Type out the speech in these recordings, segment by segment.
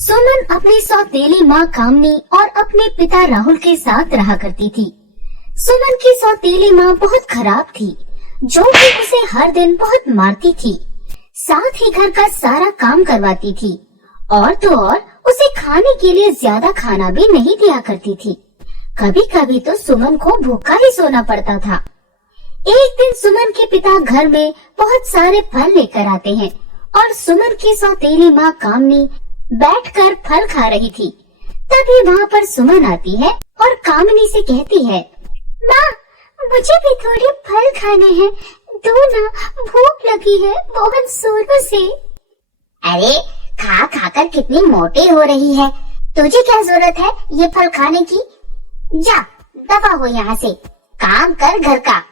सुमन अपनी सौतेली माँ कामनी और अपने पिता राहुल के साथ रहा करती थी। सुमन की सौतेली माँ बहुत खराब थी, जो कि उसे हर दिन बहुत मारती थी, साथ ही घर का सारा काम करवाती थी और तो और उसे खाने के लिए ज्यादा खाना भी नहीं दिया करती थी। कभी कभी तो सुमन को भूखा ही सोना पड़ता था। एक दिन सुमन के पिता घर में बहुत सारे फल लेकर आते हैं और सुमन की सौतेली माँ कामनी बैठकर फल खा रही थी। तभी वहाँ पर सुमन आती है और कामनी से कहती है, माँ मुझे भी थोड़े फल खाने हैं, दो ना, भूख लगी है बहुत जोरों से। अरे खा खाकर कितनी मोटी हो रही है, तुझे क्या जरूरत है ये फल खाने की? जा दफा हो यहाँ से, काम कर घर का।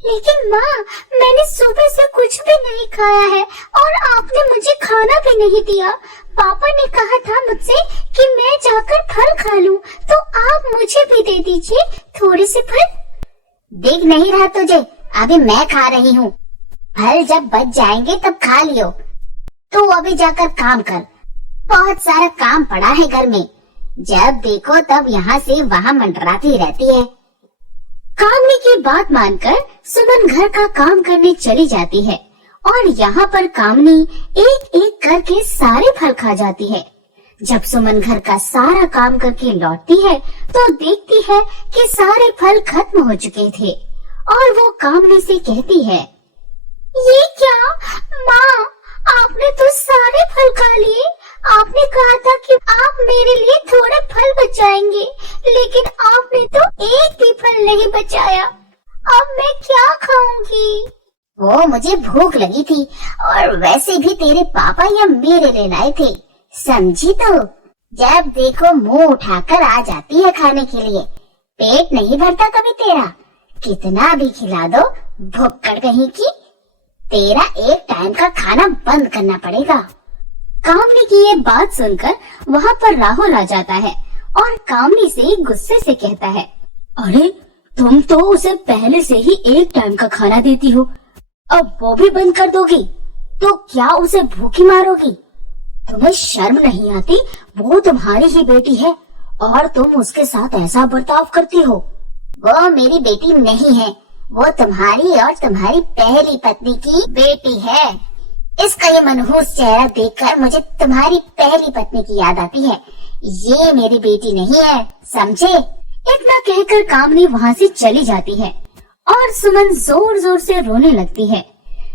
लेकिन माँ मैंने सुबह से कुछ भी नहीं खाया है और आपने मुझे खाना भी नहीं दिया। पापा ने कहा था मुझसे कि मैं जाकर फल खा लूं, तो आप मुझे भी दे दीजिए थोड़े से फल। दिख नहीं रहा तुझे? अभी मैं खा रही हूँ, फल जब बच जाएंगे तब खा लियो। तू अभी जाकर काम कर, बहुत सारा काम पड़ा है घर में, जब देखो तब यहाँ से वहाँ मंडराती रहती है। कामनी की बात मानकर सुमन घर का काम करने चली जाती है और यहाँ पर कामनी एक एक करके सारे फल खा जाती है। जब सुमन घर का सारा काम करके लौटती है तो देखती है कि सारे फल खत्म हो चुके थे और वो कामनी से कहती है, ये क्या माँ, आपने तो सारे फल खा लिए। आपने कहा था कि आप मेरे लिए थोड़े फल बचाएंगे, लेकिन आपने तो एक भी फल नहीं बचाया। अब मैं क्या खाऊंगी? वो मुझे भूख लगी थी और वैसे भी तेरे पापा या मेरे लिए लाए थे, समझी? तो जब देखो मुंह उठाकर आ जाती है खाने के लिए। पेट नहीं भरता कभी तेरा, कितना भी खिला दो, भुक्कड़ कहीं की। तेरा एक टाइम का खाना बंद करना पड़ेगा। कामनी की ये बात सुनकर वहाँ पर राहुल आ जाता है और कामनी से गुस्से से कहता है, अरे तुम तो उसे पहले से ही एक टाइम का खाना देती हो, अब वो भी बंद कर दोगी तो क्या उसे भूखी मारोगी? तुम्हें शर्म नहीं आती? वो तुम्हारी ही बेटी है और तुम उसके साथ ऐसा बर्ताव करती हो। वो मेरी बेटी नहीं है, वो तुम्हारी और तुम्हारी पहली पत्नी की बेटी है। इसका ये मनहूस चेहरा देखकर मुझे तुम्हारी पहली पत्नी की याद आती है। ये मेरी बेटी नहीं है, समझे? इतना कहकर कामनी वहाँ से चली जाती है और सुमन जोर जोर से रोने लगती है।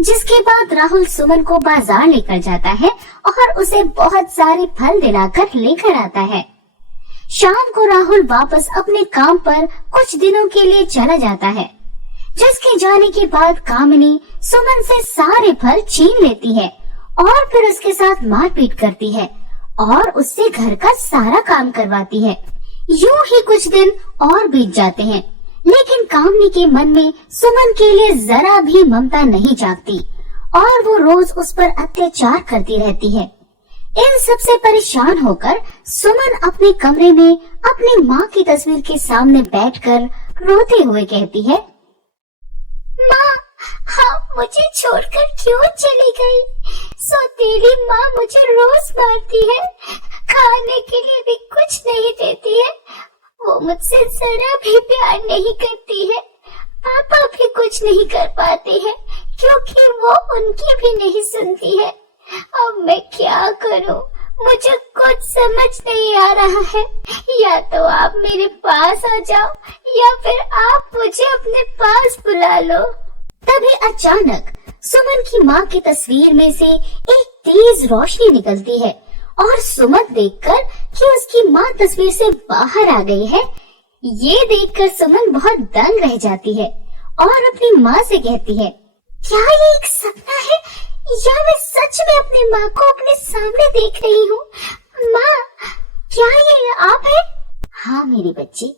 जिसके बाद राहुल सुमन को बाजार लेकर जाता है और उसे बहुत सारे फल दिलाकर लेकर आता है। शाम को राहुल वापस अपने काम पर कुछ दिनों के लिए चला जाता है। जिसके जाने के बाद कामिनी सुमन से सारे फल छीन लेती है और फिर उसके साथ मारपीट करती है और उससे घर का सारा काम करवाती है। यूं ही कुछ दिन और बीत जाते हैं, लेकिन कामिनी के मन में सुमन के लिए जरा भी ममता नहीं जागती और वो रोज उस पर अत्याचार करती रहती है। इन सब से परेशान होकर सुमन अपने कमरे में अपनी माँ की तस्वीर के सामने बैठकर रोते हुए कहती है, माँ आप मुझे छोड़कर क्यों चली गई? सौतेली माँ मुझे रोज मारती है, खाने के लिए भी कुछ नहीं देती है, वो मुझसे जरा भी प्यार नहीं करती है। पापा भी कुछ नहीं कर पाते हैं क्योंकि वो उनकी भी नहीं सुनती है। अब मैं क्या करूं? मुझे कुछ समझ नहीं आ रहा है। या तो आप मेरे पास आ जाओ या फिर आप मुझे अपने पास बुला लो। तभी अचानक सुमन की माँ की तस्वीर में से एक तेज रोशनी निकलती है और सुमन देखकर कि उसकी माँ तस्वीर से बाहर आ गई है, ये देखकर सुमन बहुत दंग रह जाती है और अपनी माँ से कहती है, क्या ये एक सपना है या मैं सच में अपनी माँ को अपने सामने देख रही हूँ? माँ क्या ये आप है? हाँ मेरी बच्ची,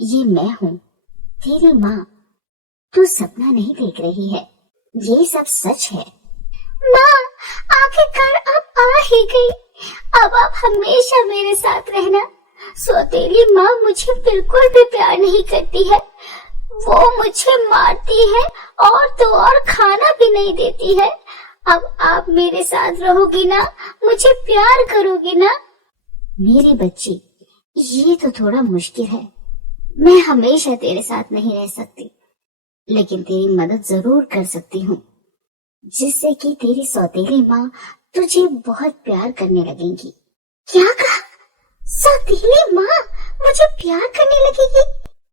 ये मैं हूँ, तेरी माँ। तू सपना नहीं देख रही है, ये सब सच है। माँ आखिरकार आप आ ही गई, अब आप हमेशा मेरे साथ रहना। सौतेली माँ मुझे बिल्कुल भी प्यार नहीं करती है, वो मुझे मारती है और तो और खाना भी नहीं देती है। अब आप मेरे साथ रहोगी ना, मुझे प्यार करोगी ना? मेरी बच्ची, ये तो थोड़ा मुश्किल है। मैं हमेशा तेरे साथ नहीं रह सकती, लेकिन तेरी मदद जरूर कर सकती हूँ, जिससे कि तेरी सौतेली माँ तुझे बहुत प्यार करने लगेगी। क्या कहा? सौतेली माँ मुझे प्यार करने लगेगी?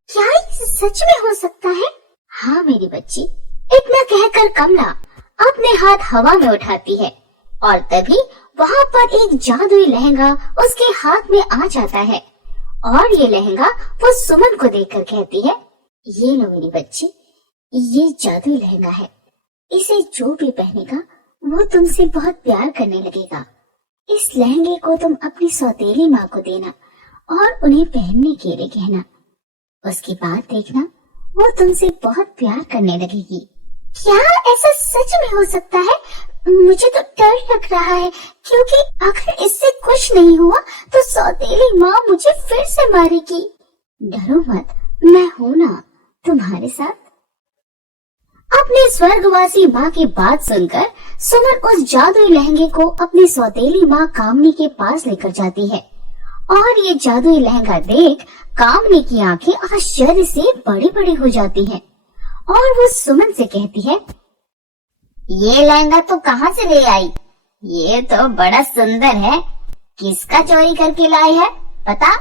क्या ये सच में हो सकता है? हाँ मेरी बच्ची। इतना कहकर कमला अपने हाथ हवा में उठाती है और तभी वहाँ पर एक जादुई लहंगा उसके हाथ में आ जाता है और ये लहंगा वो सुमन को देखकर कहती है, ये लो मेरी बच्ची, ये जादुई लहंगा है। इसे जो भी पहनेगा वो तुमसे बहुत प्यार करने लगेगा। इस लहंगे को तुम अपनी सौतेली माँ को देना और उन्हें पहनने के लिए कहना। उसके बाद देखना वो तुमसे बहुत प्यार करने लगेगी। क्या ऐसा सच में हो सकता है? मुझे तो डर लग रहा है, क्योंकि अगर इससे कुछ नहीं हुआ तो सौतेली माँ मुझे फिर से मारेगी। डरो मत, मैं हूं ना तुम्हारे साथ। अपने स्वर्गवासी माँ की बात सुनकर सुमन उस जादुई लहंगे को अपनी सौतेली माँ कामनी के पास लेकर जाती है और ये जादुई लहंगा देख कामनी की आंखें आश्चर्य से बड़ी बड़ी हो जाती हैं और वो सुमन से कहती है, ये लहंगा तो कहाँ से ले आई? ये तो बड़ा सुंदर है। किसका चोरी करके लाई है पता?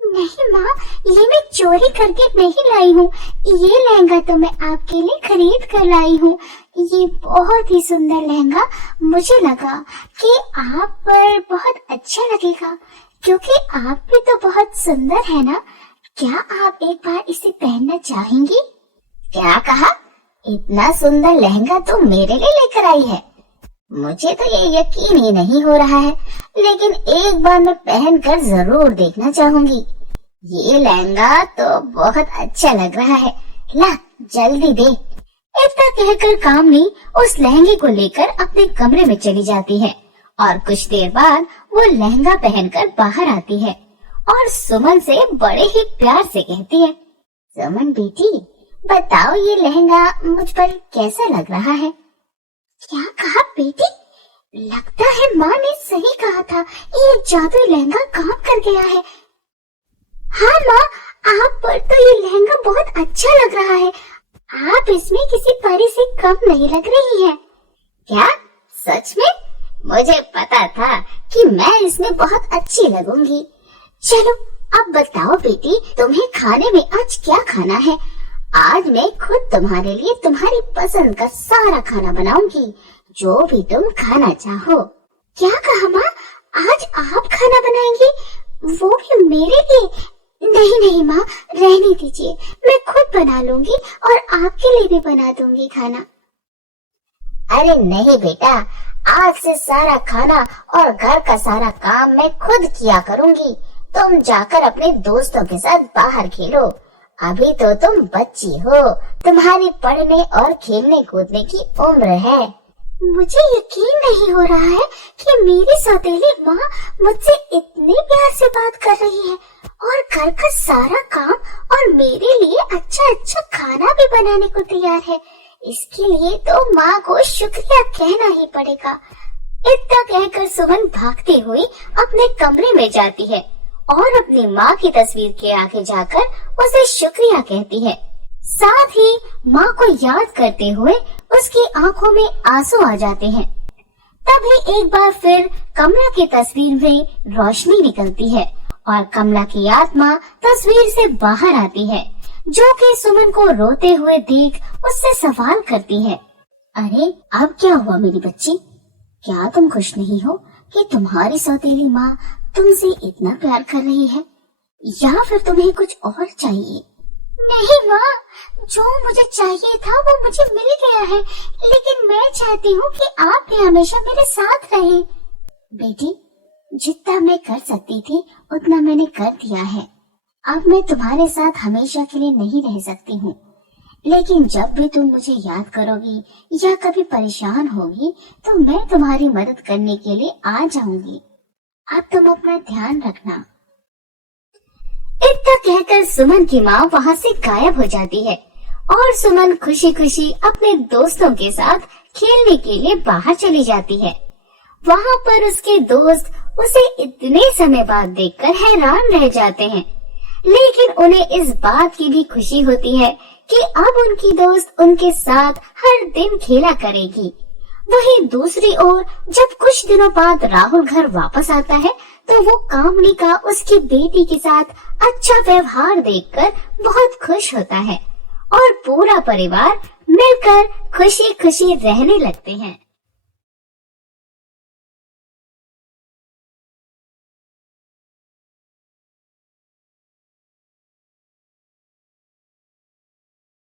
नहीं माँ, ये मैं चोरी करके नहीं लाई हूँ। ये लहंगा तो मैं आपके लिए खरीद कर लाई हूँ। ये बहुत ही सुंदर लहंगा मुझे लगा कि आप पर बहुत अच्छा लगेगा, क्योंकि आप भी तो बहुत सुंदर है ना। क्या आप एक बार इसे पहनना चाहेंगी? क्या कहा? इतना सुंदर लहंगा तो मेरे लिए लेकर आई है? मुझे तो ये यकीन ही नहीं हो रहा है, लेकिन एक बार मैं पहन कर जरूर देखना चाहूंगी। ये लहंगा तो बहुत अच्छा लग रहा है। ला जल्दी दे। इतना कहकर कामनी उस लहंगे को लेकर अपने कमरे में चली जाती है और कुछ देर बाद वो लहंगा पहनकर बाहर आती है और सुमन से बड़े ही प्यार से कहती है, सुमन बेटी, बताओ ये लहंगा मुझ पर कैसा लग रहा है? क्या कहा बेटी? लगता है माँ ने सही कहा था, ये जादुई लहंगा काम कर गया है। हाँ माँ, आप पर तो ये लहंगा बहुत अच्छा लग रहा है। आप इसमें किसी परी से कम नहीं लग रही है। क्या सच में? मुझे पता था कि मैं इसमें बहुत अच्छी लगूंगी। चलो अब बताओ बेटी, तुम्हें खाने में आज क्या खाना है? आज मैं खुद तुम्हारे लिए तुम्हारी पसंद का सारा खाना बनाऊंगी, जो भी तुम खाना चाहो। क्या कहा माँ? आज आप खाना बनाएंगी, वो भी मेरे लिए? नहीं नहीं माँ, रहने दीजिए, मैं खुद बना लूंगी और आपके लिए भी बना दूंगी खाना। अरे नहीं बेटा, आज से सारा खाना और घर का सारा काम मैं खुद किया करूंगी। तुम जाकर अपने दोस्तों के साथ बाहर खेलो। अभी तो तुम बच्ची हो, तुम्हारी पढ़ने और खेलने कूदने की उम्र है। मुझे यकीन नहीं हो रहा है कि मेरी सौतेली माँ मुझसे इतने प्यार से बात कर रही है और घर का सारा काम और मेरे लिए अच्छा अच्छा खाना भी बनाने को तैयार है। इसके लिए तो माँ को शुक्रिया कहना ही पड़ेगा। इतना कहकर सुमन भागती हुई अपने कमरे में जाती है और अपनी माँ की तस्वीर के आगे जाकर उसे शुक्रिया कहती है। साथ ही माँ को याद करते हुए उसकी आंखों में आंसू आ जाते हैं। तभी एक बार फिर कमला की तस्वीर में रोशनी निकलती है और कमला की आत्मा तस्वीर से बाहर आती है, जो कि सुमन को रोते हुए देख उससे सवाल करती है, अरे अब क्या हुआ मेरी बच्ची? क्या तुम खुश नहीं हो कि तुम्हारी सौतेली माँ तुमसे इतना प्यार कर रही है, या फिर तुम्हें कुछ और चाहिए? नहीं माँ, जो मुझे चाहिए था वो मुझे मिल गया है, लेकिन मैं चाहती हूँ कि आप भी हमेशा मेरे साथ रहें। बेटी, जितना मैं कर सकती थी उतना मैंने कर दिया है। अब मैं तुम्हारे साथ हमेशा के लिए नहीं रह सकती हूँ, लेकिन जब भी तुम मुझे याद करोगी या कभी परेशान होगी तो मैं तुम्हारी मदद करने के लिए आ जाऊंगी। अब तुम अपना ध्यान रखना। इतना कहकर सुमन की माँ वहाँ से गायब हो जाती है और सुमन खुशी खुशी अपने दोस्तों के साथ खेलने के लिए बाहर चली जाती है। वहाँ पर उसके दोस्त उसे इतने समय बाद देखकर हैरान रह जाते हैं, लेकिन उन्हें इस बात की भी खुशी होती है कि अब उनकी दोस्त उनके साथ हर दिन खेला करेगी। वहीं दूसरी ओर जब कुछ दिनों बाद राहुल घर वापस आता है तो वो कामनी का उसकी बेटी के साथ अच्छा व्यवहार देखकर बहुत खुश होता है और पूरा परिवार मिलकर खुशी खुशी रहने लगते हैं।